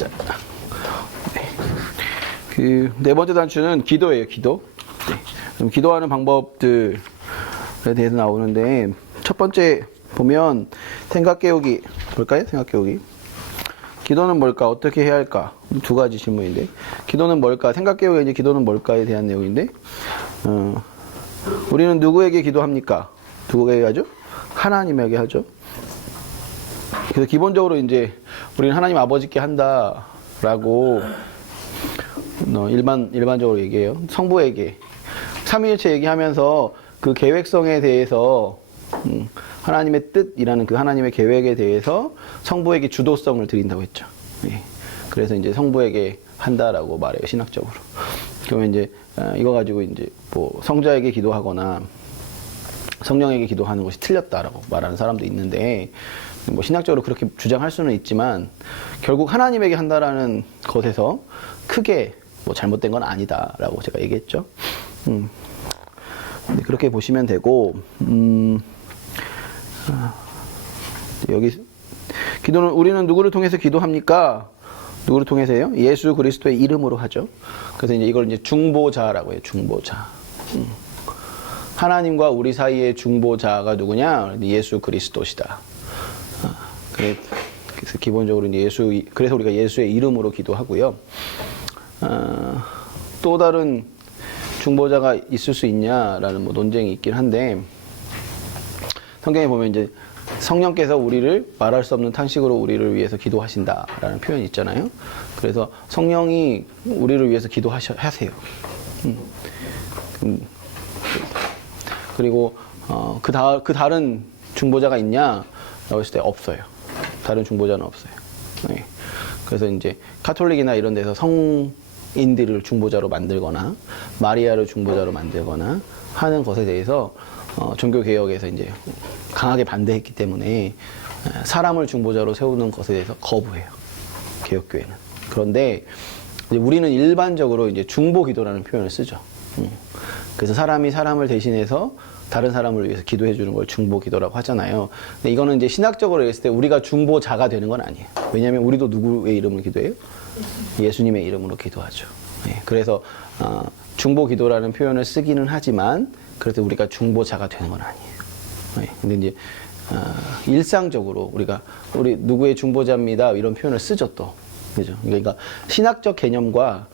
자, 네. 네 번째 단추는 기도예요. 기도. 네. 그럼 기도하는 방법들에 대해서 나오는데 첫 번째 보면 생각 깨우기 볼까요? 생각 깨우기. 기도는 뭘까? 어떻게 해야 할까? 두 가지 질문인데 기도는 뭘까? 생각 깨우기 이제 기도는 뭘까에 대한 내용인데 우리는 누구에게 기도합니까? 누구에게 하죠? 하나님에게 하죠. 그래서 기본적으로 이제 우리는 하나님 아버지께 한다라고 일반적으로 얘기해요. 성부에게 삼위일체 얘기하면서 그 계획성에 대해서 하나님의 뜻이라는 그 하나님의 계획에 대해서 성부에게 주도성을 드린다고 했죠. 예. 그래서 이제 성부에게 한다라고 말해요, 신학적으로. 그러면 이제 이거 가지고 이제 뭐 성자에게 기도하거나 성령에게 기도하는 것이 틀렸다라고 말하는 사람도 있는데 뭐 신학적으로 그렇게 주장할 수는 있지만 결국 하나님에게 한다라는 것에서 크게 뭐 잘못된 건 아니다라고 제가 얘기했죠. 그렇게 보시면 되고 여기 기도는 우리는 누구를 통해서 기도합니까? 누구를 통해서 해요? 예수 그리스도의 이름으로 하죠. 그래서 이제 이걸 이제 중보자라고 해요. 중보자. 하나님과 우리 사이의 중보자가 누구냐? 예수 그리스도시다. 그래서 기본적으로 이제 그래서 우리가 예수의 이름으로 기도하고요. 또 다른 중보자가 있을 수 있냐라는 뭐 논쟁이 있긴 한데 성경에 보면 이제 성령께서 우리를 말할 수 없는 탄식으로 우리를 위해서 기도하신다라는 표현이 있잖아요. 그래서 성령이 우리를 위해서 기도하세요. 그리고 그 다른 중보자가 있냐라고 했을 때 없어요. 다른 중보자는 없어요. 네. 그래서 이제 카톨릭이나 이런 데서 성인들을 중보자로 만들거나 마리아를 중보자로 만들거나 하는 것에 대해서 종교개혁에서 이제 강하게 반대했기 때문에 사람을 중보자로 세우는 것에 대해서 거부해요. 개혁교회는. 그런데 이제 우리는 일반적으로 이제 중보기도라는 표현을 쓰죠. 그래서 사람이 사람을 대신해서 다른 사람을 위해서 기도해 주는 걸 중보기도라고 하잖아요. 근데 이거는 이제 신학적으로 했을 때 우리가 중보자가 되는 건 아니에요. 왜냐하면 우리도 누구의 이름을 기도해요? 예수님의 이름으로 기도하죠. 네, 그래서 중보기도라는 표현을 쓰기는 하지만 그래서 우리가 중보자가 되는 건 아니에요. 네, 근데 이제 일상적으로 우리 누구의 중보자입니다 이런 표현을 쓰죠 또. 그죠? 그러니까 신학적 개념과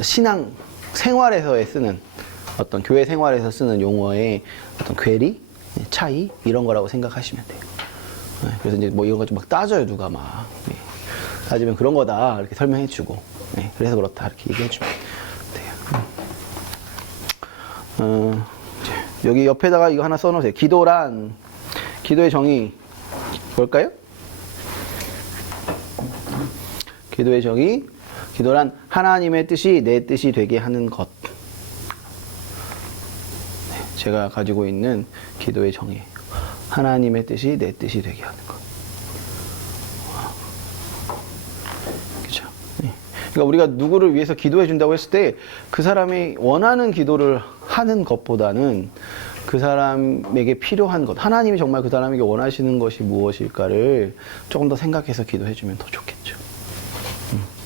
신앙 생활에서 쓰는 어떤 교회 생활에서 쓰는 용어의 어떤 괴리, 차이 이런 거라고 생각하시면 돼요. 네, 그래서 이제 뭐 이런 거 좀 막 따져요 누가 막 따지면 그런 거다 이렇게 설명해주고 네, 그래서 그렇다 이렇게 얘기해주면 돼요. 여기 옆에다가 이거 하나 써놓으세요. 기도의 정의 뭘까요? 기도의 정의, 기도란 하나님의 뜻이 내 뜻이 되게 하는 것. 네, 제가 가지고 있는 기도의 정의예요. 하나님의 뜻이 내 뜻이 되게 하는 것. 그렇죠? 네. 그러니까 우리가 누구를 위해서 기도해 준다고 했을 때 그 사람이 원하는 기도를 하는 것보다는 그 사람에게 필요한 것, 하나님이 정말 그 사람에게 원하시는 것이 무엇일까를 조금 더 생각해서 기도해 주면 더 좋겠죠.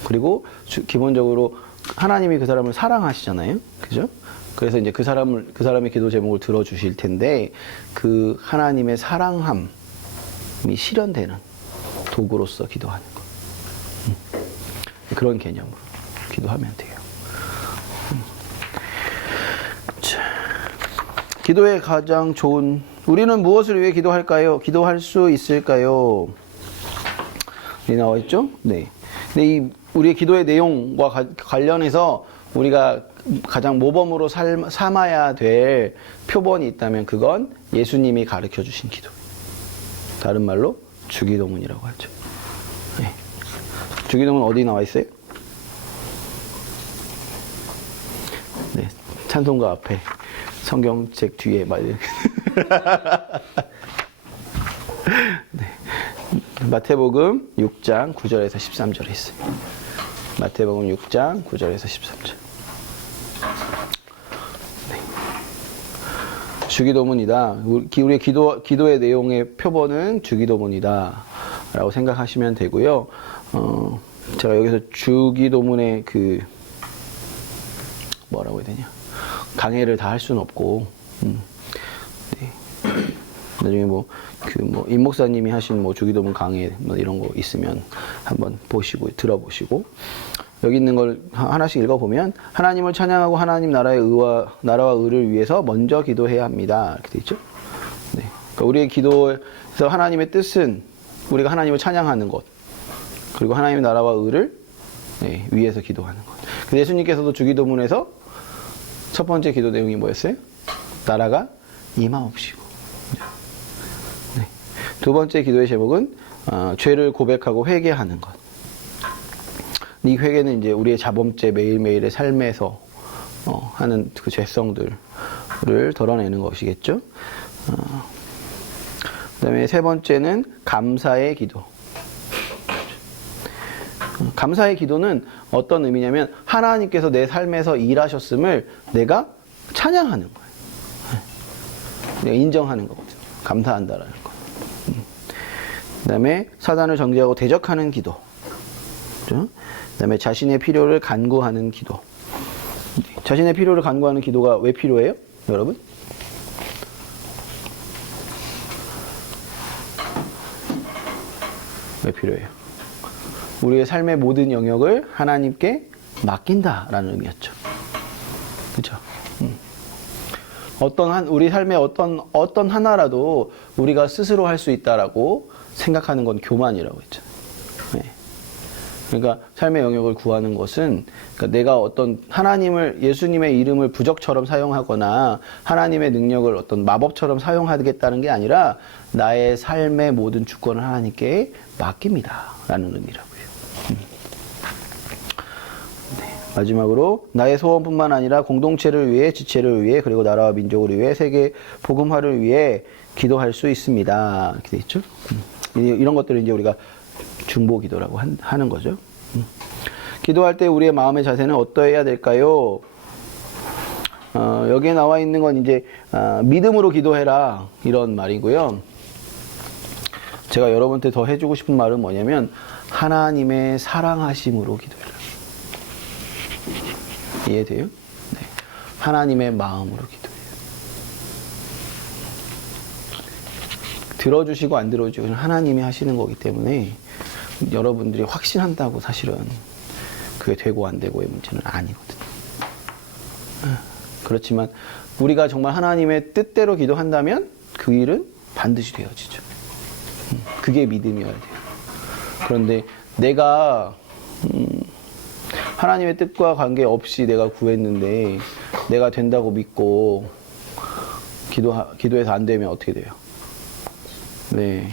그리고 기본적으로 하나님이 그 사람을 사랑하시잖아요. 그죠? 그래서 이제 그 사람의 기도 제목을 들어주실 텐데 그 하나님의 사랑함이 실현되는 도구로서 기도하는 것. 그런 개념으로 기도하면 돼요. 자, 기도의 가장 좋은 우리는 무엇을 위해 기도할까요? 기도할 수 있을까요? 여기 나와 있죠? 네. 근데 우리의 기도의 내용과 관련해서 우리가 가장 모범으로 삼아야 될 표본이 있다면 그건 예수님이 가르쳐 주신 기도. 다른 말로 주기도문이라고 하죠. 네. 주기도문 어디 나와 있어요? 네. 찬송가 앞에 성경책 뒤에 말. 네. 마태복음 6장 9절에서 13절에 있어요. 마태복음 6장 9절에서 13절. 네. 주기도문이다. 우리의 기도의 내용의 표본은 주기도문이다 라고 생각하시면 되고요. 제가 여기서 주기도문의 그 뭐라고 해야 되냐, 강해를 다 할 수는 없고, 네. 나중에 임 목사님이 하신 주기도문 강해 이런 거 있으면 한번 보시고 들어보시고, 여기 있는 걸 하나씩 읽어보면, 하나님을 찬양하고 하나님 나라와 의를 위해서 먼저 기도해야 합니다. 이렇게 돼 있죠. 네. 그러니까 우리의 기도에서 하나님의 뜻은 우리가 하나님을 찬양하는 것, 그리고 하나님의 나라와 의를 위해서 기도하는 것. 그래서 예수님께서도 주기도문에서 첫 번째 기도 내용이 뭐였어요? 나라가 임하옵시고. 네. 두 번째 기도의 제목은 죄를 고백하고 회개하는 것. 이 회개는 이제 우리의 자범죄 매일매일의 삶에서 하는 그 죄성들을 덜어내는 것이겠죠. 그다음에 세 번째는 감사의 기도. 감사의 기도는 어떤 의미냐면, 하나님께서 내 삶에서 일하셨음을 내가 찬양하는 거예요. 내가 인정하는 거거든요. 감사한다라는 거. 그다음에 사단을 정죄하고 대적하는 기도. 그다음에 자신의 필요를 간구하는 기도. 자신의 필요를 간구하는 기도가 왜 필요해요, 여러분? 왜 필요해요? 우리의 삶의 모든 영역을 하나님께 맡긴다라는 의미였죠. 그렇죠? 우리 삶의 어떤 하나라도 우리가 스스로 할 수 있다라고 생각하는 건 교만이라고 했죠. 네. 그러니까 삶의 영역을 구하는 것은, 그러니까 내가 예수님의 이름을 부적처럼 사용하거나 하나님의 능력을 어떤 마법처럼 사용하겠다는 게 아니라, 나의 삶의 모든 주권을 하나님께 맡깁니다라는 의미라고요. 네. 마지막으로 나의 소원뿐만 아니라 공동체를 위해, 지체를 위해, 그리고 나라와 민족을 위해, 세계 복음화를 위해 기도할 수 있습니다. 이렇게 돼 있죠. 이런 것들을 이제 우리가 중보기도라고 하는 거죠. 기도할 때 우리의 마음의 자세는 어떠해야 될까요? 여기에 나와 있는 건 이제 믿음으로 기도해라, 이런 말이고요. 제가 여러분한테 더 해주고 싶은 말은 뭐냐면, 하나님의 사랑하심으로 기도해라. 이해돼요? 네. 하나님의 마음으로 기도해요. 들어주시고 안 들어주시고 하나님이 하시는 거기 때문에, 여러분들이 확신한다고 사실은 그게 되고 안 되고의 문제는 아니거든요. 그렇지만 우리가 정말 하나님의 뜻대로 기도한다면 그 일은 반드시 되어지죠. 그게 믿음이어야 돼요. 그런데 내가 하나님의 뜻과 관계없이 내가 구했는데 내가 된다고 믿고 기도해서 안 되면 어떻게 돼요? 네.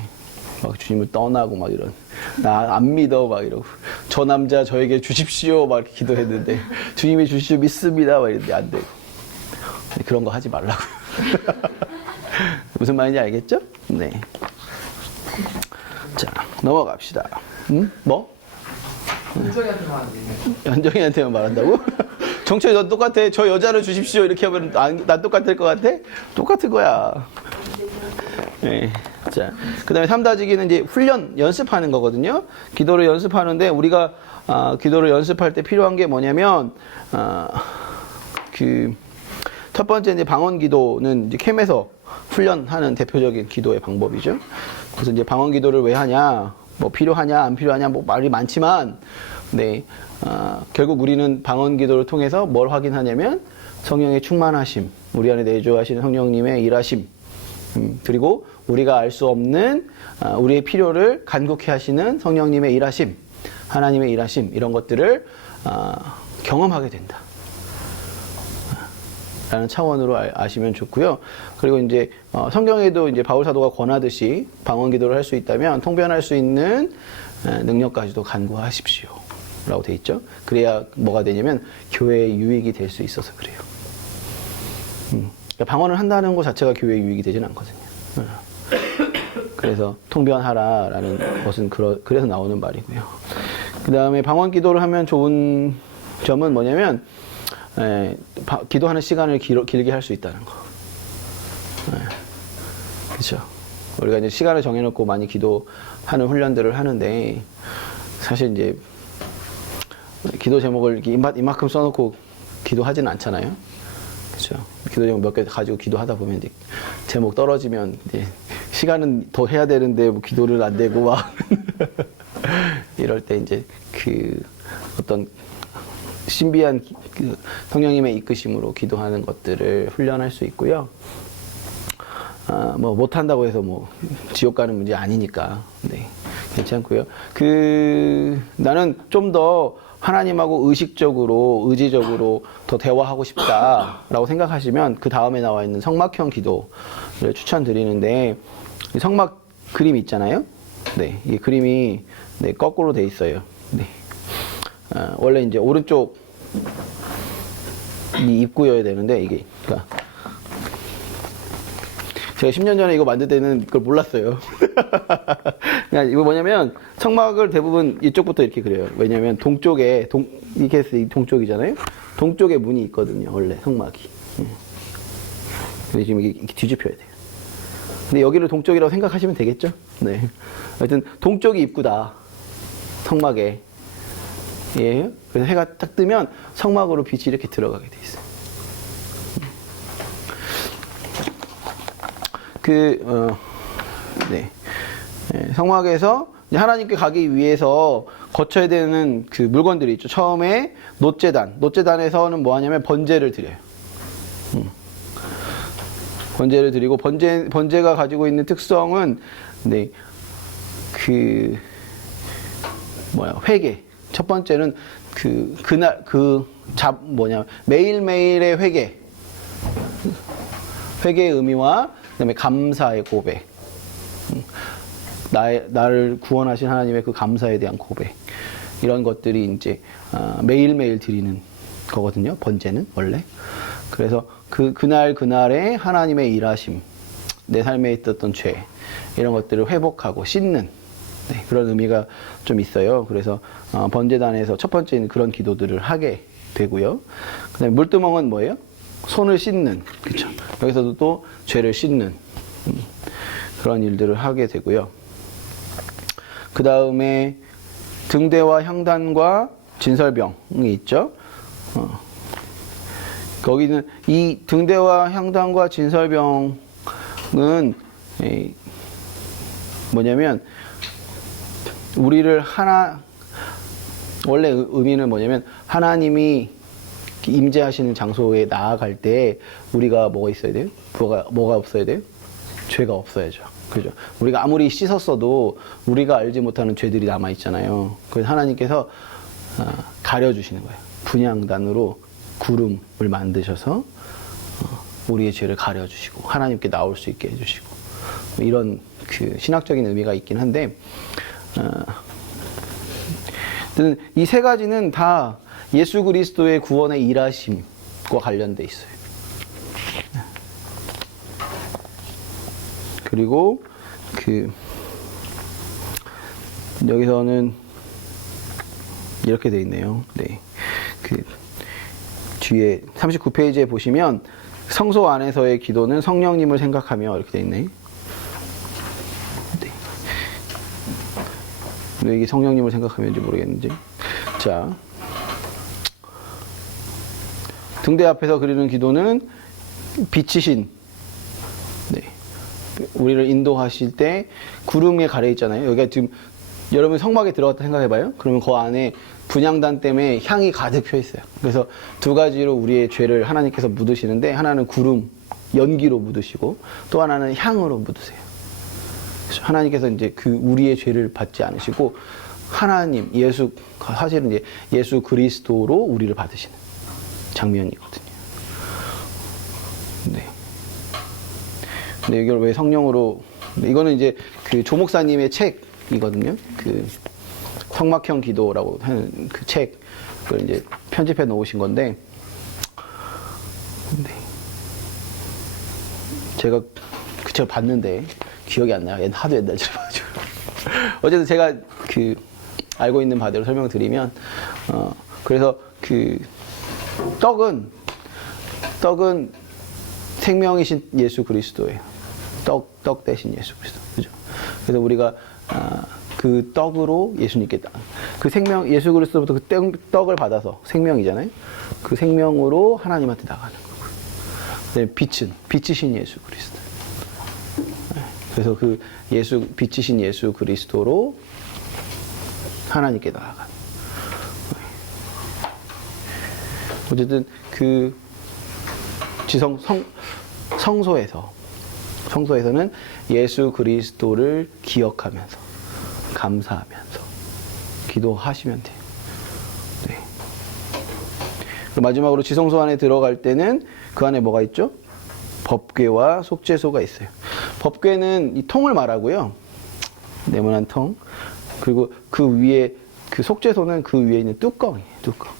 막 주님을 떠나고 막 이런, 나 안 믿어 막 이러고, 저 남자 저에게 주십시오 막 이렇게 기도했는데 주님이 주시오 믿습니다 막 이랬는데 안 되고. 그런 거 하지 말라고요. 무슨 말인지 알겠죠? 네. 자, 넘어갑시다. 뭐? 현정이한테만 하는데. 현정이한테만 말한다고? 정철이 너 똑같아. 저 여자를 주십시오 이렇게 하면 난 똑같을 것 같아? 똑같은 거야. 네. 자, 그 다음에 삼다지기는 이제 훈련, 연습하는 거거든요. 기도를 연습하는데, 우리가 기도를 연습할 때 필요한 게 뭐냐면, 첫 번째 이제 방언 기도는 이제 캠에서 훈련하는 대표적인 기도의 방법이죠. 그래서 이제 방언 기도를 왜 하냐, 뭐 필요하냐, 안 필요하냐, 뭐 말이 많지만, 네, 결국 우리는 방언 기도를 통해서 뭘 확인하냐면, 성령의 충만하심, 우리 안에 내주하시는 성령님의 일하심, 그리고 우리가 알 수 없는 우리의 필요를 간곡히 하시는 성령님의 일하심, 하나님의 일하심, 이런 것들을 경험하게 된다 라는 차원으로 아시면 좋고요. 그리고 이제 성경에도 이제 바울 사도가 권하듯이 방언 기도를 할 수 있다면 통변할 수 있는 능력까지도 간구하십시오 라고 돼 있죠. 그래야 뭐가 되냐면 교회의 유익이 될 수 있어서 그래요. 그러니까 방언을 한다는 것 자체가 교회의 유익이 되지는 않거든요. 그래서 통변하라 라는 것은 그래서 나오는 말이고요. 그 다음에 방언 기도를 하면 좋은 점은 뭐냐면, 기도하는 시간을 길게 할 수 있다는 거. 그렇죠. 우리가 이제 시간을 정해놓고 많이 기도하는 훈련들을 하는데, 사실 이제 기도 제목을 이렇게 이만큼 써놓고 기도하지는 않잖아요. 그렇죠. 기도 제목 몇 개 가지고 기도하다 보면 이제 제목 떨어지면 이제 시간은 더 해야 되는데 뭐 기도를 안 되고 막 이럴 때 이제 그 어떤 신비한 그 성령님의 이끄심으로 기도하는 것들을 훈련할 수 있고요. 뭐 못한다고 해서 뭐 지옥 가는 문제 아니니까 네, 괜찮고요. 나는 좀 더 하나님하고 의지적으로 더 대화하고 싶다라고 생각하시면 그 다음에 나와 있는 성막형 기도를 추천드리는데, 성막 그림이 있잖아요. 네, 이 그림이 네, 거꾸로 돼 있어요. 네. 원래 이제 오른쪽이 입구여야 되는데 이게 그러니까 제가 10년 전에 이거 만들 때는 그걸 몰랐어요. 그냥 이거 뭐냐면 성막을 대부분 이쪽부터 이렇게 그려요. 왜냐면 동쪽에 이렇게 해서 동쪽이잖아요. 동쪽에 문이 있거든요. 원래 성막이. 근데 지금 이게 뒤집혀야 돼요. 근데 여기를 동쪽이라고 생각하시면 되겠죠? 네. 하여튼 동쪽이 입구다. 성막에. 예. 그래서 해가 딱 뜨면 성막으로 빛이 이렇게 들어가게 돼 있어요. 네. 성막에서 하나님께 가기 위해서 거쳐야 되는 그 물건들이 있죠. 처음에 놋제단에서는 뭐 하냐면 번제를 드려요. 번제를 드리고, 번제가 가지고 있는 특성은 네, 회개. 첫 번째는 매일매일의 회개의 의미와 그다음에 감사의 고백. 나를 구원하신 하나님의 그 감사에 대한 고백. 이런 것들이 이제 매일매일 드리는 거거든요. 번제는 원래. 그래서 그날의 하나님의 일하심, 내 삶에 있었던 죄, 이런 것들을 회복하고 씻는 네, 그런 의미가 좀 있어요. 그래서 번제단에서 첫 번째는 그런 기도들을 하게 되고요. 그다음에 물두멍은 뭐예요? 손을 씻는, 그렇죠. 여기서도 또 죄를 씻는 그런 일들을 하게 되고요. 그 다음에 등대와 향단과 진설병이 있죠. 거기는 이 등대와 향단과 진설병은 뭐냐면 우리를 원래 의미는 뭐냐면 하나님이 임재하시는 장소에 나아갈 때 우리가 뭐가 있어야 돼요? 뭐가 없어야 돼요? 죄가 없어야죠. 그죠? 우리가 아무리 씻었어도 우리가 알지 못하는 죄들이 남아 있잖아요. 그래서 하나님께서 가려주시는 거예요. 분향단으로 구름을 만드셔서 우리의 죄를 가려주시고 하나님께 나올 수 있게 해주시고, 이런 그 신학적인 의미가 있긴 한데, 이 세 가지는 다 예수 그리스도의 구원의 일하심과 관련돼 있어요. 그리고 여기서는 이렇게 돼 있네요. 네. 뒤에 39페이지에 보시면 성소 안에서의 기도는 성령님을 생각하며 이렇게 돼 있네. 네. 왜 이게 성령님을 생각하면지 모르겠는지. 자, 등대 앞에서 그리는 기도는 빛이신, 네, 우리를 인도하실 때 구름에 가려 있잖아요. 여기가 지금 여러분 성막에 들어갔다 생각해봐요. 그러면 그 안에 분향단 때문에 향이 가득 펴 있어요. 그래서 두 가지로 우리의 죄를 하나님께서 묻으시는데, 하나는 구름, 연기로 묻으시고, 또 하나는 향으로 묻으세요. 하나님께서 이제 우리의 죄를 받지 않으시고, 사실은 이제 예수 그리스도로 우리를 받으시는 장면이거든요. 네. 근데 이걸 왜 성령으로, 이거는 이제 조 목사님의 책이거든요. 성막형 기도라고 하는 그 책을 이제 편집해 놓으신 건데, 네. 제가 봤는데 기억이 안 나요. 하도 옛날처럼 봐가지고. 어쨌든 제가 알고 있는 바대로 설명을 드리면, 그래서 떡은 생명이신 예수 그리스도예요. 떡 대신 예수 그리스도. 그죠? 그래서 우리가 그 떡으로 예수님께 그 생명, 예수 그리스도부터 그 떡을 받아서 생명이잖아요. 그 생명으로 하나님한테 나가는 거고요. 네, 빛이신 예수 그리스도. 네, 그래서 그 빛이신 예수 그리스도로 하나님께 나아가는. 네. 어쨌든 그 성소에서는 예수 그리스도를 기억하면서 감사하면서 기도하시면 돼요. 네. 마지막으로 지성소 안에 들어갈 때는 그 안에 뭐가 있죠? 법궤와 속죄소가 있어요. 법궤는 이 통을 말하고요. 네모난 통. 그리고 그 위에 그 속죄소는 그 위에 있는 뚜껑이에요. 뚜껑.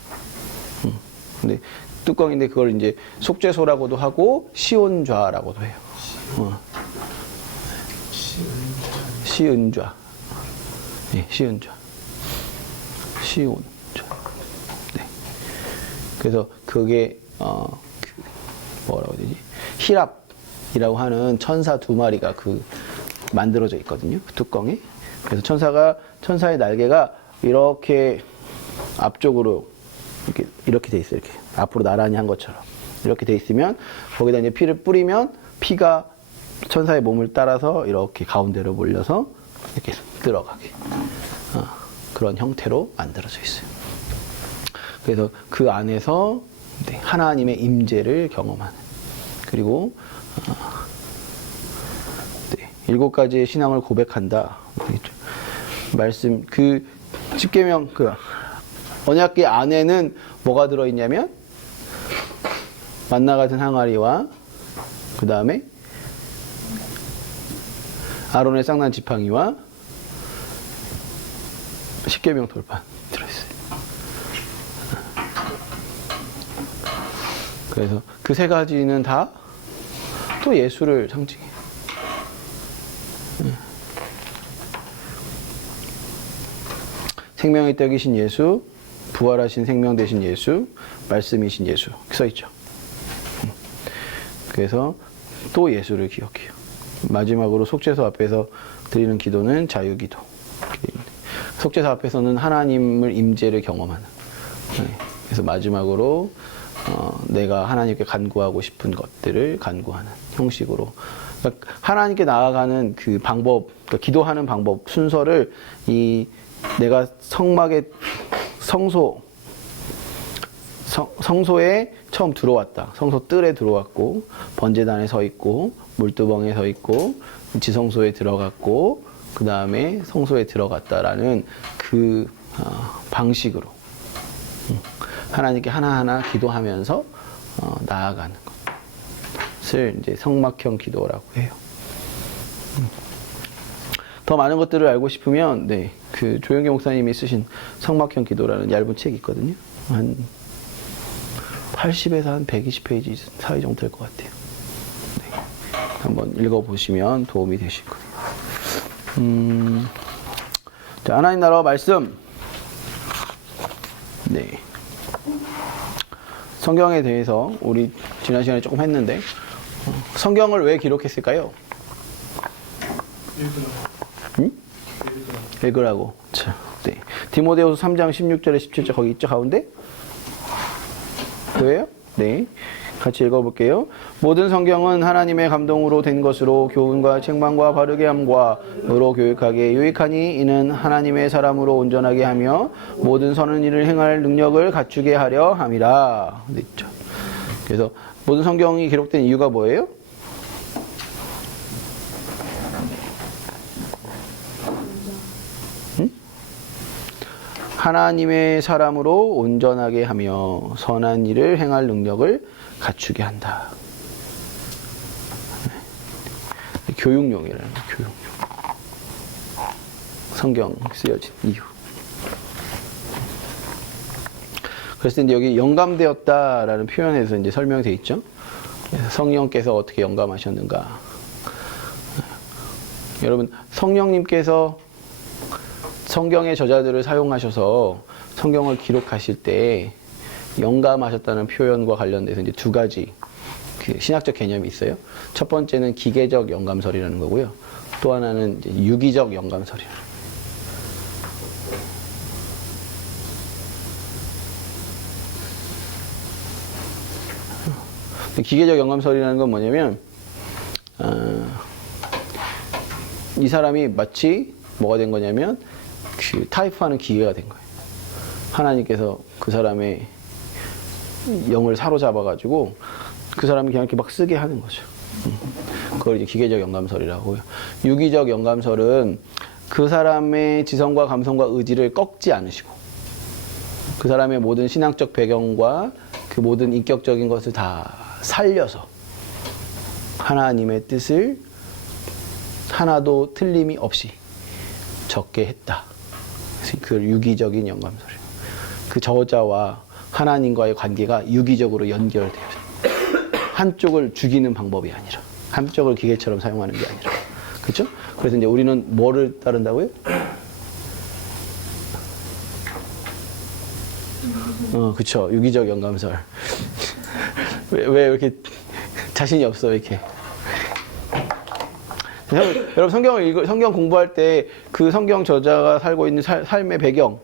근데 뚜껑인데 그걸 이제 속죄소라고도 하고 시온좌라고도 해요. 시은좌. 네, 시은좌. 시온좌. 네. 그래서 그게 뭐라고 해야 되지? 히랍이라고 하는 천사 두 마리가 만들어져 있거든요. 그 뚜껑에. 그래서 천사의 날개가 이렇게 앞쪽으로 이렇게 돼 있어요. 이렇게 앞으로 나란히 한 것처럼 이렇게 돼 있으면 거기다 이제 피를 뿌리면 피가 천사의 몸을 따라서 이렇게 가운데로 몰려서 이렇게 들어가게 그런 형태로 만들어져 있어요. 그래서 그 안에서 하나님의 임재를 경험하는 그리고 7가지의 신앙을 고백한다. 말씀 그 십계명 언약궤 안에는 뭐가 들어있냐면 만나 같은 항아리와 그 다음에 아론의 쌍난 지팡이와 십계명 돌판 들어있어요. 그래서 그 3가지는 다 또 예수를 상징해요. 생명의 떡이신 예수, 부활하신 생명 되신 예수, 말씀이신 예수 써있죠. 그래서 또 예수를 기억해요. 마지막으로 속죄소 앞에서 드리는 기도는 자유기도. 속죄소 앞에서는 하나님을 임재를 경험하는. 그래서 마지막으로 내가 하나님께 간구하고 싶은 것들을 간구하는 형식으로. 그러니까 하나님께 나아가는 그 방법, 그러니까 기도하는 방법 순서를 내가 성소에 처음 들어왔다. 성소 뜰에 들어왔고 번제단에 서 있고 물두멍에 서 있고 지성소에 들어갔고 그 다음에 성소에 들어갔다라는 그 방식으로 하나님께 하나하나 기도하면서 나아가는 것을 이제 성막형 기도라고 해요. 더 많은 것들을 알고 싶으면 그 조영기 목사님이 쓰신 성막형 기도라는 얇은 책이 있거든요. 한 80에서 한 120페이지 사이 정도 될 것 같아요. 한번 읽어보시면 도움이 되실 거예요. 자, 하나님 나라와 말씀. 성경에 대해서 우리 지난 시간에 조금 했는데 성경을 왜 기록했을까요? 읽으라고. 자, 디모데후서 3장 16절에 17절 거기 있죠, 가운데? 보여요? 네. 같이 읽어볼게요. 모든 성경은 하나님의 감동으로 된 것으로 교훈과 책망과 바르게 함과 의로 교육하게 유익하니 이는 하나님의 사람으로 온전하게 하며 모든 선한 일을 행할 능력을 갖추게 하려 함이라. 있죠. 그래서 모든 성경이 기록된 이유가 뭐예요? 하나님의 사람으로 온전하게 하며 선한 일을 행할 능력을 갖추게 한다. 교육용이라는 거예요. 교육용. 성경 쓰여진 이유. 그래서 이제 여기 영감되었다라는 표현에서 이제 설명되어 있죠. 성령께서 어떻게 영감하셨는가. 여러분, 성령님께서 성경의 저자들을 사용하셔서 성경을 기록하실 때 영감하셨다는 표현과 관련돼서 이제 2가지 그 신학적 개념이 있어요. 첫 번째는 기계적 영감설이라는 거고요. 또 하나는 이제 유기적 영감설이라는. 기계적 영감설이라는 건 뭐냐면 이 사람이 마치 뭐가 된 거냐면 그 타이프하는 기계가 된 거예요. 하나님께서 그 사람의 영을 사로잡아가지고 그 사람이 그냥 이렇게 막 쓰게 하는 거죠. 그걸 이제 기계적 영감설이라고 하고요. 유기적 영감설은 그 사람의 지성과 감성과 의지를 꺾지 않으시고 그 사람의 모든 신앙적 배경과 그 모든 인격적인 것을 다 살려서 하나님의 뜻을 하나도 틀림이 없이 적게 했다. 그래서 그걸 유기적인 영감설이에요. 그 저자와 하나님과의 관계가 유기적으로 연결돼요. 한쪽을 죽이는 방법이 아니라 한쪽을 기계처럼 사용하는 게 아니라 그렇죠? 그래서 이제 우리는 뭐를 따른다고요? 그렇죠. 유기적 영감설. 왜 이렇게 자신이 없어 이렇게? 여러분 성경 공부할 때 그 성경 저자가 살고 있는 삶의 배경,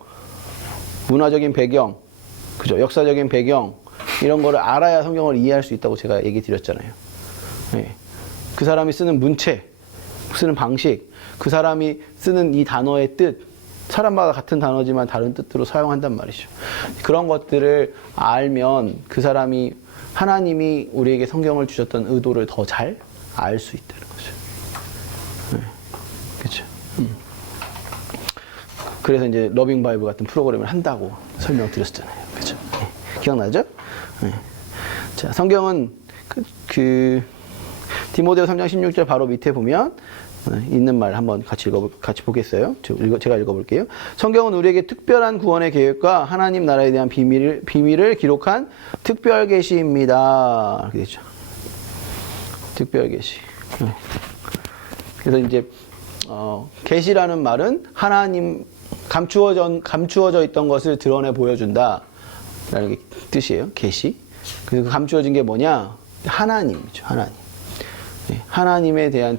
문화적인 배경, 그죠? 역사적인 배경 이런 거를 알아야 성경을 이해할 수 있다고 제가 얘기 드렸잖아요. 네. 그 사람이 쓰는 문체, 쓰는 방식, 그 사람이 쓰는 이 단어의 뜻, 사람마다 같은 단어지만 다른 뜻으로 사용한단 말이죠. 그런 것들을 알면 그 사람이 하나님이 우리에게 성경을 주셨던 의도를 더 잘 알 수 있다는 거죠. 네. 그렇죠. 그래서 이제 러빙 바이블 같은 프로그램을 한다고 설명드렸잖아요. 그렇죠. 네. 기억나죠? 네. 자, 성경은 디모데후 3장 16절 바로 밑에 보면 있는 말 한번 같이 보겠어요. 제가 읽어볼게요. 성경은 우리에게 특별한 구원의 계획과 하나님 나라에 대한 비밀을 기록한 특별 계시입니다. 이렇게 되죠. 특별 계시. 그래서 이제 계시라는 말은 하나님 감추어져 있던 것을 드러내 보여준다 라는 게 뜻이에요. 계시. 그래서 그 감추어진 게 뭐냐? 하나님이죠. 하나님. 네, 하나님에 대한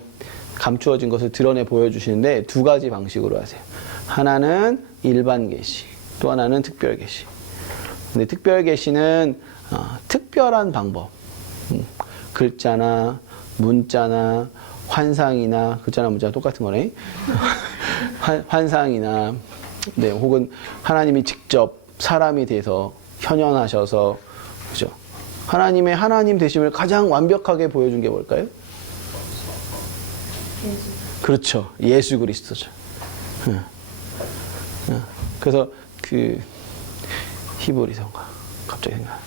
감추어진 것을 드러내 보여주시는데 두 가지 방식으로 하세요. 하나는 일반 계시, 또 하나는 특별 계시. 근데 특별 계시는 특별한 방법, 글자나 문자나 환상이나 글자나 문자가 똑같은 거네. 환상이나 네, 혹은 하나님이 직접 사람이 돼서 현현하셔서 그죠? 하나님의 하나님 되심을 가장 완벽하게 보여준 게 뭘까요? 그렇죠. 예수 그리스도죠. 그래서 그 히브리서인가 갑자기 생각.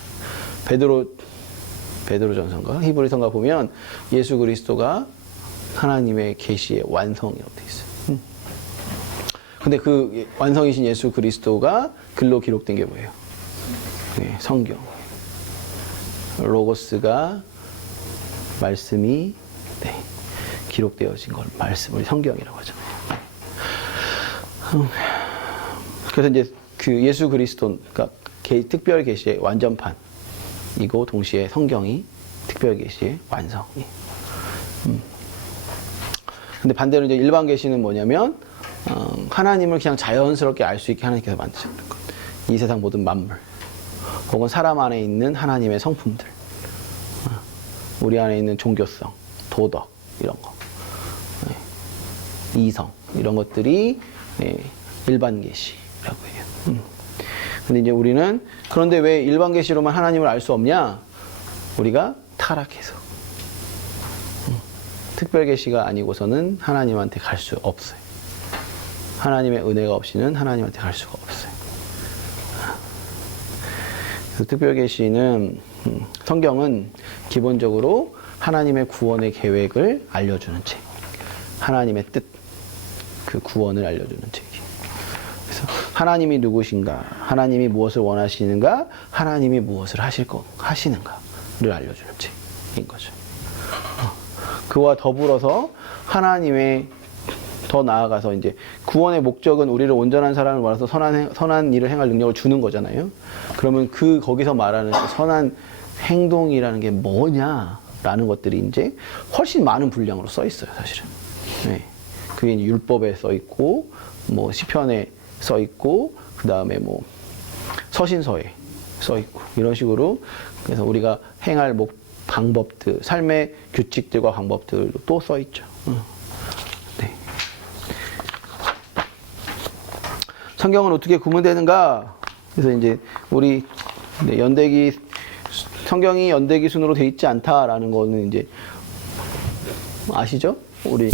베드로전서인가 히브리서인가 보면 예수 그리스도가 하나님의 계시의 완성이라고 되어 있어요. 근데 그 완성이신 예수 그리스도가 글로 기록된 게 뭐예요? 네, 성경. 로고스가 말씀이 네, 기록되어진 걸 말씀을 성경이라고 하잖아요. 그래서 이제 그 예수 그리스도가 특별 계시의 완전판이고 동시에 성경이 특별 계시의 완성이. 근데 반대로 이제 일반 계시는 뭐냐면 하나님을 그냥 자연스럽게 알 수 있게 하나님께서 만드셨던 것. 이 세상 모든 만물 혹은 사람 안에 있는 하나님의 성품들, 우리 안에 있는 종교성, 도덕 이런 거, 이성 이런 것들이 일반 계시라고 해요. 근데 이제 우리는 그런데 왜 일반 계시로만 하나님을 알 수 없냐? 우리가 타락해서 특별 계시가 아니고서는 하나님한테 갈 수 없어요. 하나님의 은혜가 없이는 하나님한테 갈 수가 없어요. 그래서 특별 계시는 성경은 기본적으로 하나님의 구원의 계획을 알려주는 책, 하나님의 뜻, 그 구원을 알려주는 책이에요. 그래서 하나님이 누구신가, 하나님이 무엇을 원하시는가, 하나님이 무엇을 하시는가를 알려주는 책인 거죠. 그와 더불어서 하나님의 더 나아가서 이제 구원의 목적은 우리를 온전한 사람을 말해서 선한 일을 행할 능력을 주는 거잖아요. 그러면 거기서 말하는 선한 행동이라는 게 뭐냐라는 것들이 이제 훨씬 많은 분량으로 써 있어요, 사실은. 네. 그게 이제 율법에 써 있고, 뭐 시편에 써 있고, 그 다음에 뭐 서신서에 써 있고 이런 식으로 그래서 우리가 행할 방법들, 삶의 규칙들과 방법들도 또 써 있죠. 네. 성경은 어떻게 구분되는가? 그래서 이제 우리 연대기 성경이 연대기 순으로 돼 있지 않다라는 거는 이제 아시죠? 우리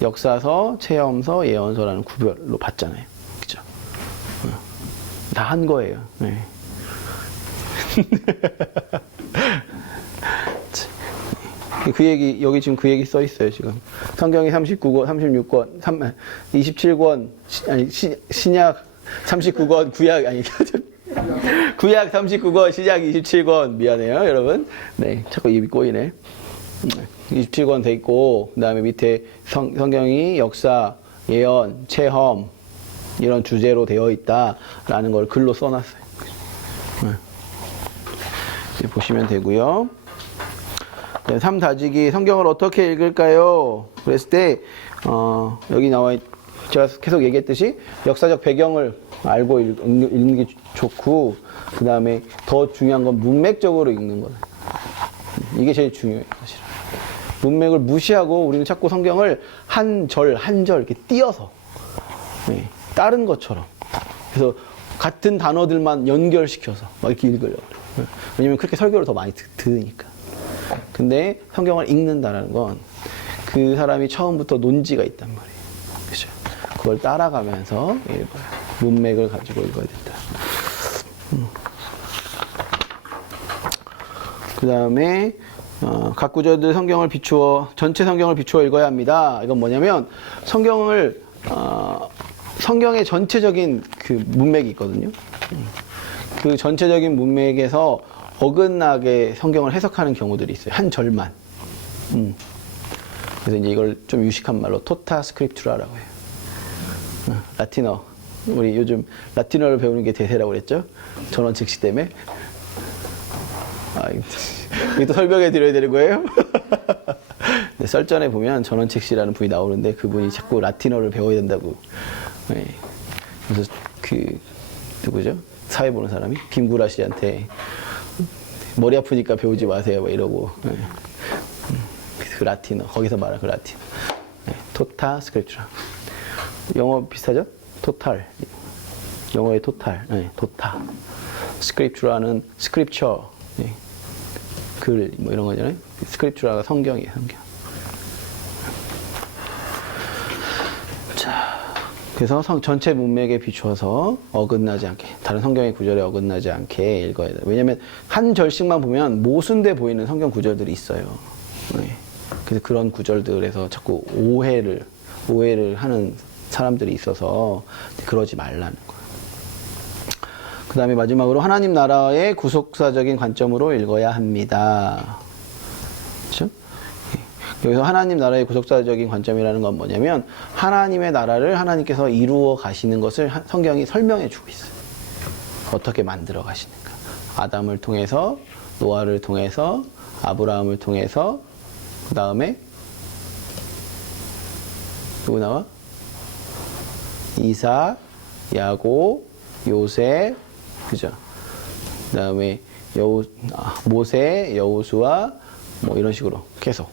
역사서, 체험서, 예언서라는 구별로 봤잖아요. 그죠? 다 한 거예요. 네. 그 얘기, 여기 지금 그 얘기 써 있어요, 지금. 성경이 39권, 36권, 27권, 아니, 신약 39권, 구약, 아니, 구약 39권, 신약 27권. 미안해요, 여러분. 네, 자꾸 입이 꼬이네. 27권 돼 있고, 그 다음에 밑에 성경이 역사, 예언, 체험, 이런 주제로 되어 있다라는 걸 글로 써놨어요. 네. 보시면 되고요. 네, 3다지기 성경을 어떻게 읽을까요? 그랬을 때 여기 제가 계속 얘기했듯이 역사적 배경을 알고 읽는 게 좋고, 그 다음에 더 중요한 건 문맥적으로 읽는 거예요. 이게 제일 중요해요, 사실은. 문맥을 무시하고 우리는 자꾸 성경을 한 절 한 절 이렇게 띄어서 네, 다른 것처럼, 그래서 같은 단어들만 연결시켜서 막 이렇게 읽으려고 그래요. 왜냐면 그렇게 설교를 더 많이 들으니까. 근데 성경을 읽는다는 건 그 사람이 처음부터 논지가 있단 말이에요. 그죠? 그걸 따라가면서 읽어요. 문맥을 가지고 읽어야 된다. 그 다음에 각 구절들 전체 성경을 비추어 읽어야 합니다. 이건 뭐냐면 성경의 전체적인 그 문맥이 있거든요. 그 전체적인 문맥에서 어긋나게 성경을 해석하는 경우들이 있어요. 한 절만. 그래서 이제 이걸 좀 유식한 말로 토타 스크립투라라고 해요. 라틴어. 우리 요즘 라틴어를 배우는 게 대세라고 그랬죠? 전원 즉시 때문에. 이게 또 설명해 드려야 되는 거예요? 네, 썰전에 보면 전원 즉시라는 분이 나오는데 그분이 자꾸 라틴어를 배워야 된다고. 네. 그래서 누구죠? 사회 보는 사람이? 김구라 씨한테 머리 아프니까 배우지 마세요. 막 이러고. 네. 그 라틴어. 거기서 말한 그 라틴어. 네. 토타 스크립투라. 영어 비슷하죠? 토탈. 영어의 토탈. 네. 토타. 스크립투라는 스크립처. 네. 글, 뭐 이런 거잖아요. 스크립투라가 성경이에요, 성경. 자. 그래서 전체 문맥에 비추어서 어긋나지 않게, 다른 성경의 구절에 어긋나지 않게 읽어야 돼요. 왜냐면 한 절씩만 보면 모순돼 보이는 성경 구절들이 있어요. 네. 그래서 그런 구절들에서 자꾸 오해를 하는 사람들이 있어서 그러지 말라는 거예요. 그 다음에 마지막으로 하나님 나라의 구속사적인 관점으로 읽어야 합니다. 그렇죠? 여기서 하나님 나라의 구속사적인 관점이라는 건 뭐냐면 하나님의 나라를 하나님께서 이루어 가시는 것을 성경이 설명해 주고 있어요. 어떻게 만들어 가시는가. 아담을 통해서, 노아를 통해서, 아브라함을 통해서, 그 다음에 누구 나와? 이삭, 야곱, 요셉, 그죠? 그 다음에 모세, 여호수아, 뭐 이런 식으로 계속.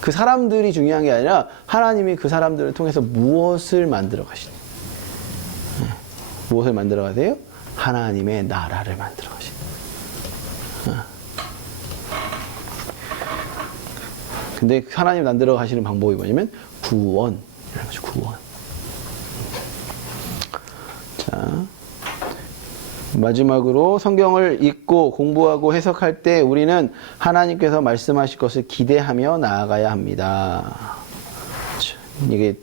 그 사람들이 중요한 게 아니라 하나님이 그 사람들을 통해서 무엇을 만들어 가시냐. 무엇을 만들어 가세요? 하나님의 나라를 만들어 가시냐. 근데 하나님 만들어 가시는 방법이 뭐냐면 구원. 이런 거죠, 구원. 자. 마지막으로 성경을 읽고 공부하고 해석할 때 우리는 하나님께서 말씀하실 것을 기대하며 나아가야 합니다. 이게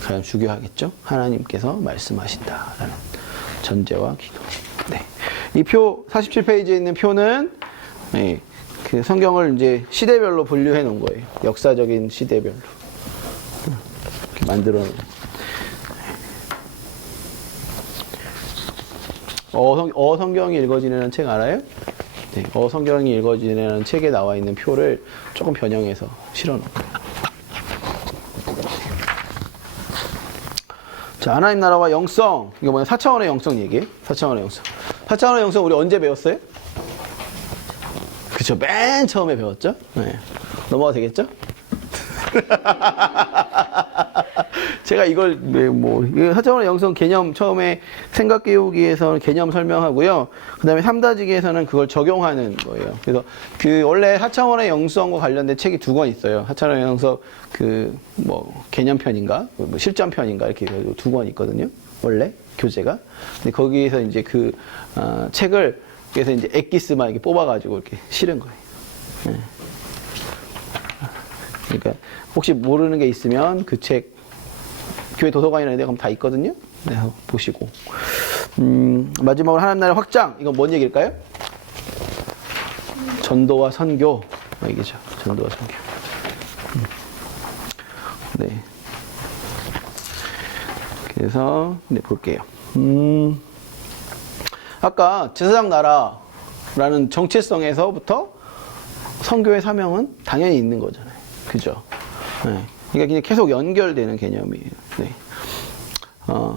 가장 중요하겠죠? 하나님께서 말씀하신다라는 전제와 기도. 네. 이 표 47페이지에 있는 표는 네, 그 성경을 이제 시대별로 분류해 놓은 거예요. 역사적인 시대별로 이렇게 만들어 놓은. 어성경이 읽어지는 책 알아요? 네, 어성경이 읽어지는 책에 나와 있는 표를 조금 변형해서 실어놓은 거예요. 자, 하나님 나라와 영성. 이거 뭐냐? 4차원의 영성 얘기예요. 4차원의 영성. 4차원의 영성 우리 언제 배웠어요? 그죠? 그쵸. 맨 처음에 배웠죠? 네. 넘어가도 되겠죠? 제가 이걸 하차원의 영성 개념 처음에 생각 깨우기에서는 개념 설명하고요. 그 다음에 삼다지기에서는 그걸 적용하는 거예요. 그래서 원래 하차원의 영성과 관련된 책이 2권 있어요. 하차원의 영성 개념편인가 실전편인가 이렇게 2권 있거든요. 원래 교재가. 근데 거기에서 이제 책을 그래서 이제 엑기스만 이렇게 뽑아가지고 이렇게 실은 거예요. 네. 그러니까 혹시 모르는 게 있으면 그 책 교회 도서관이나 이런 데 가면 다 있거든요. 네, 보시고. 마지막으로 하나님 나라의 확장. 이건 뭔 얘기일까요? 전도와 선교. 얘기죠. 전도와 선교. 네. 그래서 볼게요. 아까 제사장 나라라는 정체성에서부터 선교의 사명은 당연히 있는 거잖아요. 그죠? 네. 그러니까 그냥 계속 연결되는 개념이에요. 네.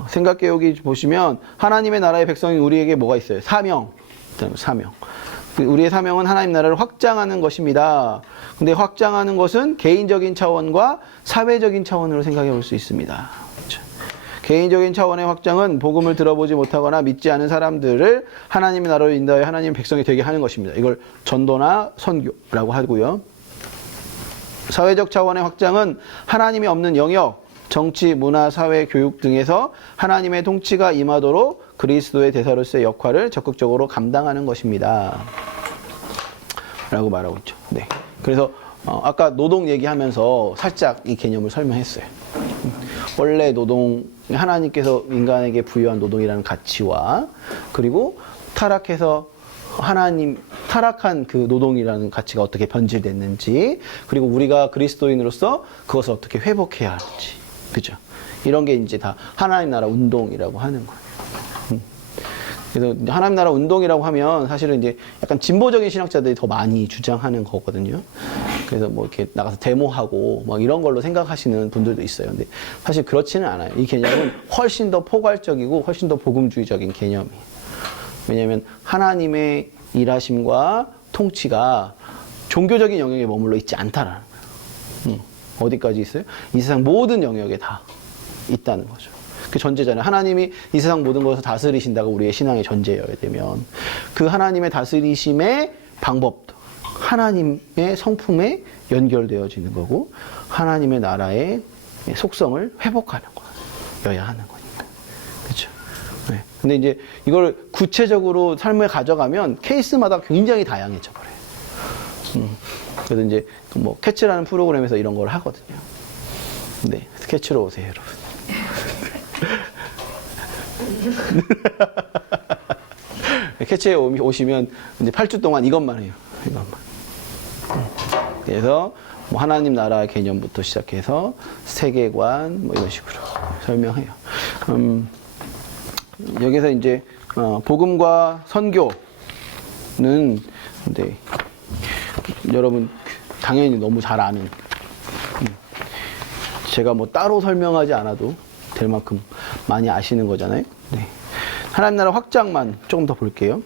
생각 깨우기 보시면 하나님의 나라의 백성이 우리에게 뭐가 있어요? 사명. 사명. 우리의 사명은 하나님 나라를 확장하는 것입니다. 근데 확장하는 것은 개인적인 차원과 사회적인 차원으로 생각해 볼 수 있습니다. 그렇죠? 개인적인 차원의 확장은 복음을 들어보지 못하거나 믿지 않은 사람들을 하나님의 나라로 인도하여 하나님의 백성이 되게 하는 것입니다. 이걸 전도나 선교라고 하고요. 사회적 차원의 확장은 하나님이 없는 영역, 정치, 문화, 사회, 교육 등에서 하나님의 통치가 임하도록 그리스도의 대사로서의 역할을 적극적으로 감당하는 것입니다. 라고 말하고 있죠. 네. 그래서 아까 노동 얘기하면서 살짝 이 개념을 설명했어요. 원래 노동, 하나님께서 인간에게 부여한 노동이라는 가치와 그리고 타락한 그 노동이라는 가치가 어떻게 변질됐는지, 그리고 우리가 그리스도인으로서 그것을 어떻게 회복해야 하는지, 그죠? 이런 게 이제 다 하나님 나라 운동이라고 하는 거예요. 그래서 하나님 나라 운동이라고 하면 사실은 이제 약간 진보적인 신학자들이 더 많이 주장하는 거거든요. 그래서 이렇게 나가서 데모하고 이런 걸로 생각하시는 분들도 있어요. 근데 사실 그렇지는 않아요. 이 개념은 훨씬 더 포괄적이고 훨씬 더 복음주의적인 개념이에요. 왜냐하면 하나님의 일하심과 통치가 종교적인 영역에 머물러 있지 않다라는 거예요. 어디까지 있어요? 이 세상 모든 영역에 다 있다는 거죠. 그 전제잖아요. 하나님이 이 세상 모든 것을 다스리신다고 우리의 신앙의 전제여야 되면 그 하나님의 다스리심의 방법도 하나님의 성품에 연결되어지는 거고 하나님의 나라의 속성을 회복하는 거여야 하는 거니까. 그렇죠? 네. 근데 이제 이걸 구체적으로 삶에 가져가면 케이스마다 굉장히 다양해져 버려요. 그래서 이제 캐치라는 프로그램에서 이런 걸 하거든요. 네, 캐치로 오세요, 여러분. 캐치에 오시면 이제 8주 동안 이것만 해요. 이것만. 그래서 하나님 나라 개념부터 시작해서 세계관 이런 식으로 설명해요. 여기서 이제 복음과 선교는 근데 여러분 당연히 너무 잘 아는 제가 따로 설명하지 않아도 될 만큼 많이 아시는 거잖아요. 네. 하나님 나라 확장만 조금 더 볼게요.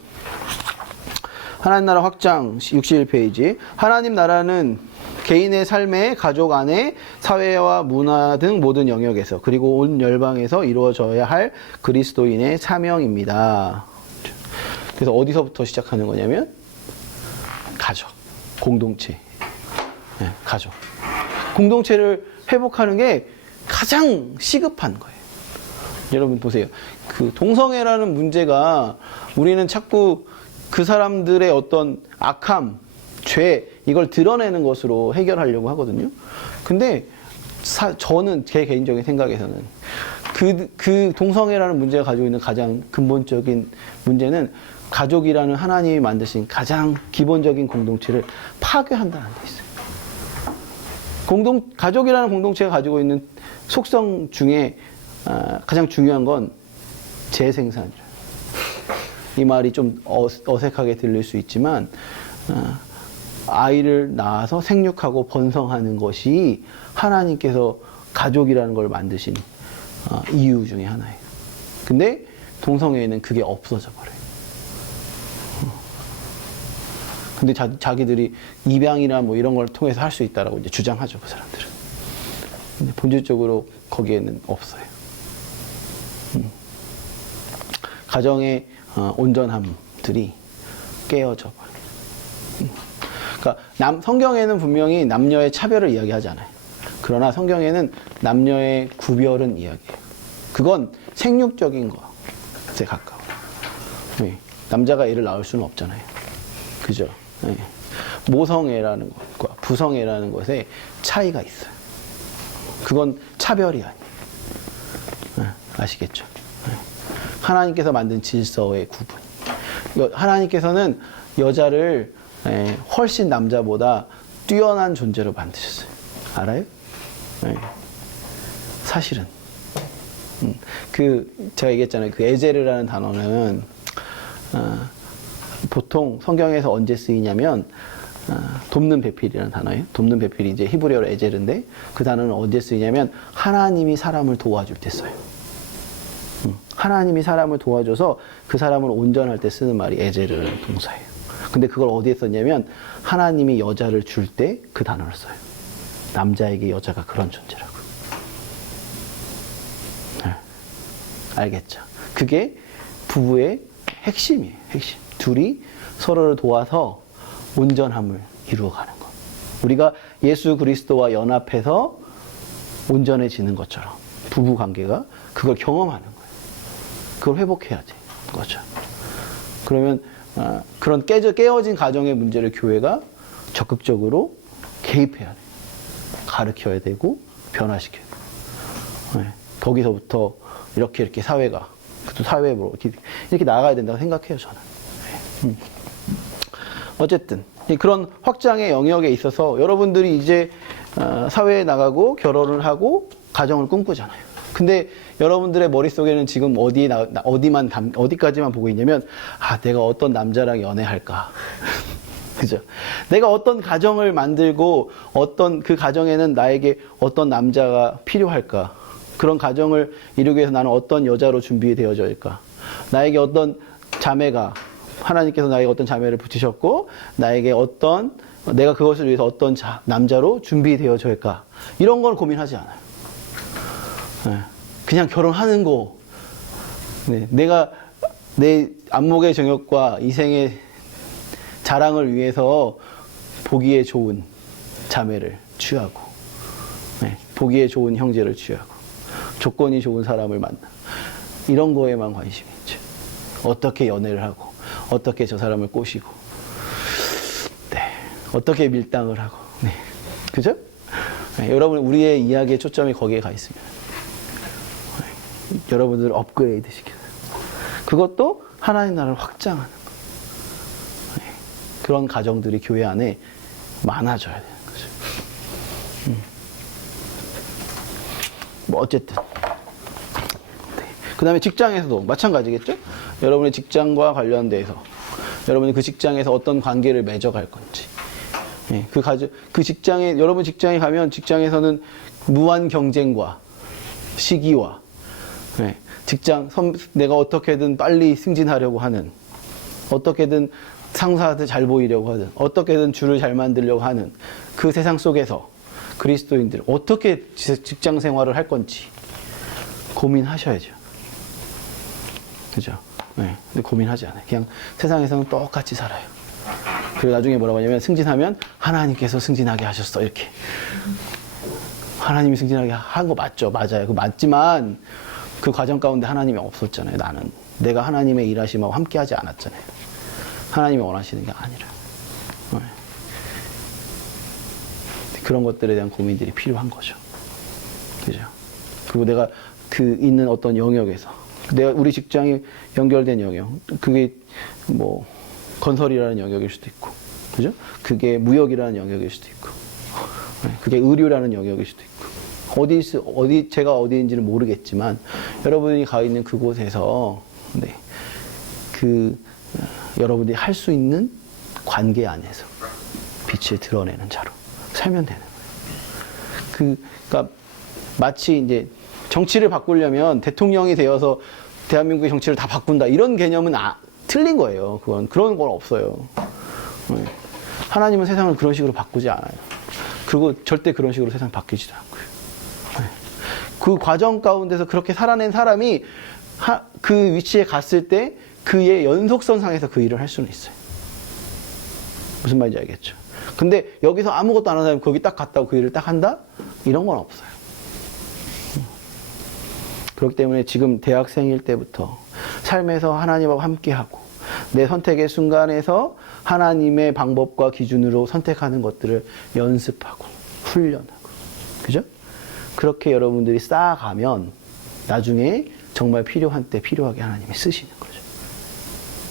하나님 나라 확장 61페이지. 하나님 나라는 개인의 삶에, 가족 안에, 사회와 문화 등 모든 영역에서 그리고 온 열방에서 이루어져야 할 그리스도인의 사명입니다. 그래서 어디서부터 시작하는 거냐면 가족, 공동체. 네, 가족. 공동체를 회복하는 게 가장 시급한 거예요. 여러분 보세요. 그 동성애라는 문제가 우리는 자꾸 그 사람들의 어떤 악함, 죄 이걸 드러내는 것으로 해결하려고 하거든요. 근데 저는 제 개인적인 생각에서는 그 동성애라는 문제가 가지고 있는 가장 근본적인 문제는 가족이라는 하나님이 만드신 가장 기본적인 공동체를 파괴한다는 데 있어요. 가족이라는 공동체가 가지고 있는 속성 중에 가장 중요한 건 재생산이에요. 이 말이 좀 어색하게 들릴 수 있지만 아이를 낳아서 생육하고 번성하는 것이 하나님께서 가족이라는 걸 만드신 이유 중에 하나예요. 근데 동성애에는 그게 없어져 버려요. 근데 자기들이 입양이나 뭐 이런 걸 통해서 할 수 있다라고 이제 주장하죠, 그 사람들은. 근데 본질적으로 거기에는 없어요. 가정의 온전함들이 깨어져 버려요. 그러니까 성경에는 분명히 남녀의 차별을 이야기하지 않아요. 그러나 성경에는 남녀의 구별은 이야기해요. 그건 생육적인 것에 가까워. 네. 남자가 애를 낳을 수는 없잖아요. 그죠? 네. 모성애라는 것과 부성애라는 것에 차이가 있어요. 그건 차별이 아니에요. 네. 아시겠죠? 네. 하나님께서 만든 질서의 구분. 하나님께서는 여자를 훨씬 남자보다 뛰어난 존재로 만드셨어요. 알아요? 네. 사실은. 제가 얘기했잖아요. 그 에제르라는 단어는, 보통 성경에서 언제 쓰이냐면, 돕는 배필이라는 단어예요. 돕는 배필이 이제 히브리어로 에제르인데, 그 단어는 언제 쓰이냐면, 하나님이 사람을 도와줄 때 써요. 하나님이 사람을 도와줘서 그 사람을 온전할 때 쓰는 말이 에제르라는 동사예요. 근데 그걸 어디에 썼냐면, 하나님이 여자를 줄 때 그 단어를 써요. 남자에게 여자가 그런 존재라고. 네. 알겠죠? 그게 부부의 핵심이에요. 핵심. 둘이 서로를 도와서 온전함을 이루어가는 것. 우리가 예수 그리스도와 연합해서 온전해지는 것처럼 부부 관계가 그걸 경험하는 거예요. 그걸 회복해야 되는 거죠. 그러면 그런 깨어진 가정의 문제를 교회가 적극적으로 개입해야 돼요. 가르쳐야 되고 변화시켜야 돼요. 네. 거기서부터 이렇게 사회가 또 사회로 이렇게 나아가야 된다고 생각해요, 저는. 네. 어쨌든 그런 확장의 영역에 있어서 여러분들이 이제 사회에 나가고 결혼을 하고 가정을 꿈꾸잖아요. 근데 여러분들의 머릿속에는 지금 어디까지만 보고 있냐면, 내가 어떤 남자랑 연애할까? 그죠? 내가 어떤 가정을 만들고 그 가정에는 나에게 어떤 남자가 필요할까? 그런 가정을 이루기 위해서 나는 어떤 여자로 준비되어져 있을까? 나에게 어떤 자매가, 하나님께서 나에게 어떤 자매를 붙이셨고, 내가 그것을 위해서 어떤 남자로 준비되어져 있을까? 이런 걸 고민하지 않아요. 네. 그냥 결혼하는 거. 네. 내가 내 안목의 정욕과 이생의 자랑을 위해서 보기에 좋은 자매를 취하고, 네. 보기에 좋은 형제를 취하고, 조건이 좋은 사람을 만나. 이런 거에만 관심이 있죠. 어떻게 연애를 하고, 어떻게 저 사람을 꼬시고, 네. 어떻게 밀당을 하고, 네. 그죠? 네. 여러분, 우리의 이야기의 초점이 거기에 가 있습니다. 네. 여러분들을 업그레이드 시켜요. 그것도 하나님 나라를 확장하는 거. 네. 그런 가정들이 교회 안에 많아져야 되는 거죠. 뭐 어쨌든. 네. 그 다음에 직장에서도 마찬가지겠죠? 여러분의 직장과 관련돼서 여러분이 그 직장에서 어떤 관계를 맺어갈 건지. 네. 여러분 직장에 가면 직장에서는 무한 경쟁과 시기와, 네. 내가 어떻게든 빨리 승진하려고 하는, 어떻게든 상사한테 잘 보이려고 하든, 어떻게든 줄을 잘 만들려고 하는 그 세상 속에서 그리스도인들 어떻게 직장 생활을 할 건지 고민하셔야죠. 그죠? 네. 근데 고민하지 않아요. 그냥 세상에서는 똑같이 살아요. 그리고 나중에 뭐라고 하냐면, 승진하면 하나님께서 승진하게 하셨어. 이렇게. 하나님이 승진하게 한 거 맞죠? 맞아요. 그 맞지만 그 과정 가운데 하나님이 없었잖아요. 내가 하나님의 일하심하고 함께 하지 않았잖아요. 하나님이 원하시는 게 아니라. 네. 그런 것들에 대한 고민들이 필요한 거죠. 그죠? 그리고 내가 있는 어떤 영역에서, 우리 직장이 연결된 영역, 그게 뭐, 건설이라는 영역일 수도 있고, 그죠? 그게 무역이라는 영역일 수도 있고, 그게 의료라는 영역일 수도 있고, 제가 어디인지는 모르겠지만, 여러분이 가 있는 그곳에서, 네, 여러분들이 할 수 있는 관계 안에서 빛을 드러내는 자로 살면 되는 거예요. 그러니까 마치 이제 정치를 바꾸려면 대통령이 되어서 대한민국의 정치를 다 바꾼다, 이런 개념은 틀린 거예요. 그런 건 없어요. 네. 하나님은 세상을 그런 식으로 바꾸지 않아요. 그리고 절대 그런 식으로 세상 바뀌지도 않고요. 네. 그 과정 가운데서 그렇게 살아낸 사람이 그 위치에 갔을 때 그의 연속선상에서 그 일을 할 수는 있어요. 무슨 말인지 알겠죠? 근데 여기서 아무것도 안 하는 사람이 거기 딱 갔다고 그 일을 딱 한다? 이런 건 없어요. 그렇기 때문에 지금 대학생일 때부터 삶에서 하나님하고 함께하고 내 선택의 순간에서 하나님의 방법과 기준으로 선택하는 것들을 연습하고 훈련하고, 그죠? 그렇게 여러분들이 쌓아가면 나중에 정말 필요한 때 필요하게 하나님이 쓰시는 거죠.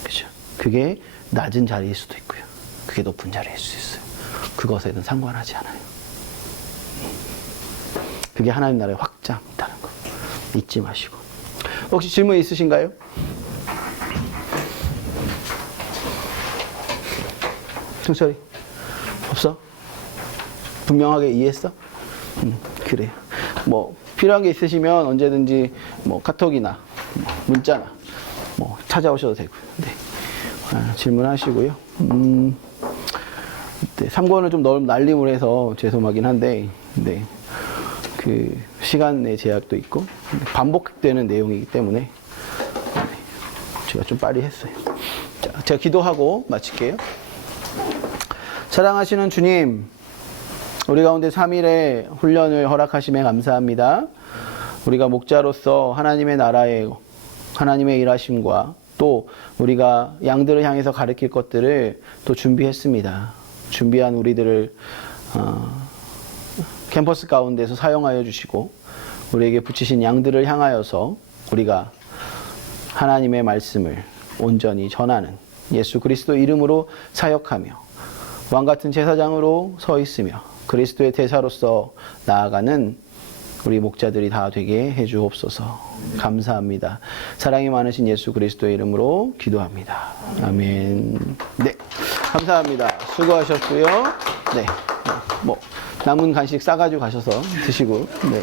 그죠? 그게 낮은 자리일 수도 있고요. 그게 높은 자리일 수 있어요. 그것에는 상관하지 않아요. 그게 하나님 나라의 확장이라는 거 잊지 마시고. 혹시 질문 있으신가요? 승철이 없어? 분명하게 이해했어? 그래요. 뭐 필요한 게 있으시면 언제든지 뭐 카톡이나 문자나 뭐 찾아오셔도 되고요. 네. 질문하시고요. 네, 3권을 좀 날림을 해서 죄송하긴 한데, 네. 그 시간 내 제약도 있고 반복되는 내용이기 때문에 네. 제가 좀 빨리 했어요. 자, 제가 기도하고 마칠게요. 사랑하시는 주님, 우리 가운데 3일의 훈련을 허락하심에 감사합니다. 우리가 목자로서 하나님의 나라에 하나님의 일하심과 또 우리가 양들을 향해서 가르칠 것들을 또 준비했습니다. 준비한 우리들을 캠퍼스 가운데서 사용하여 주시고 우리에게 붙이신 양들을 향하여서 우리가 하나님의 말씀을 온전히 전하는 예수 그리스도 이름으로 사역하며 왕같은 제사장으로 서 있으며 그리스도의 대사로서 나아가는 우리 목자들이 다 되게 해주옵소서. 감사합니다. 사랑이 많으신 예수 그리스도의 이름으로 기도합니다. 아멘. 네, 감사합니다. 수고하셨고요. 네, 뭐 남은 간식 싸가지고 가셔서 드시고. 네.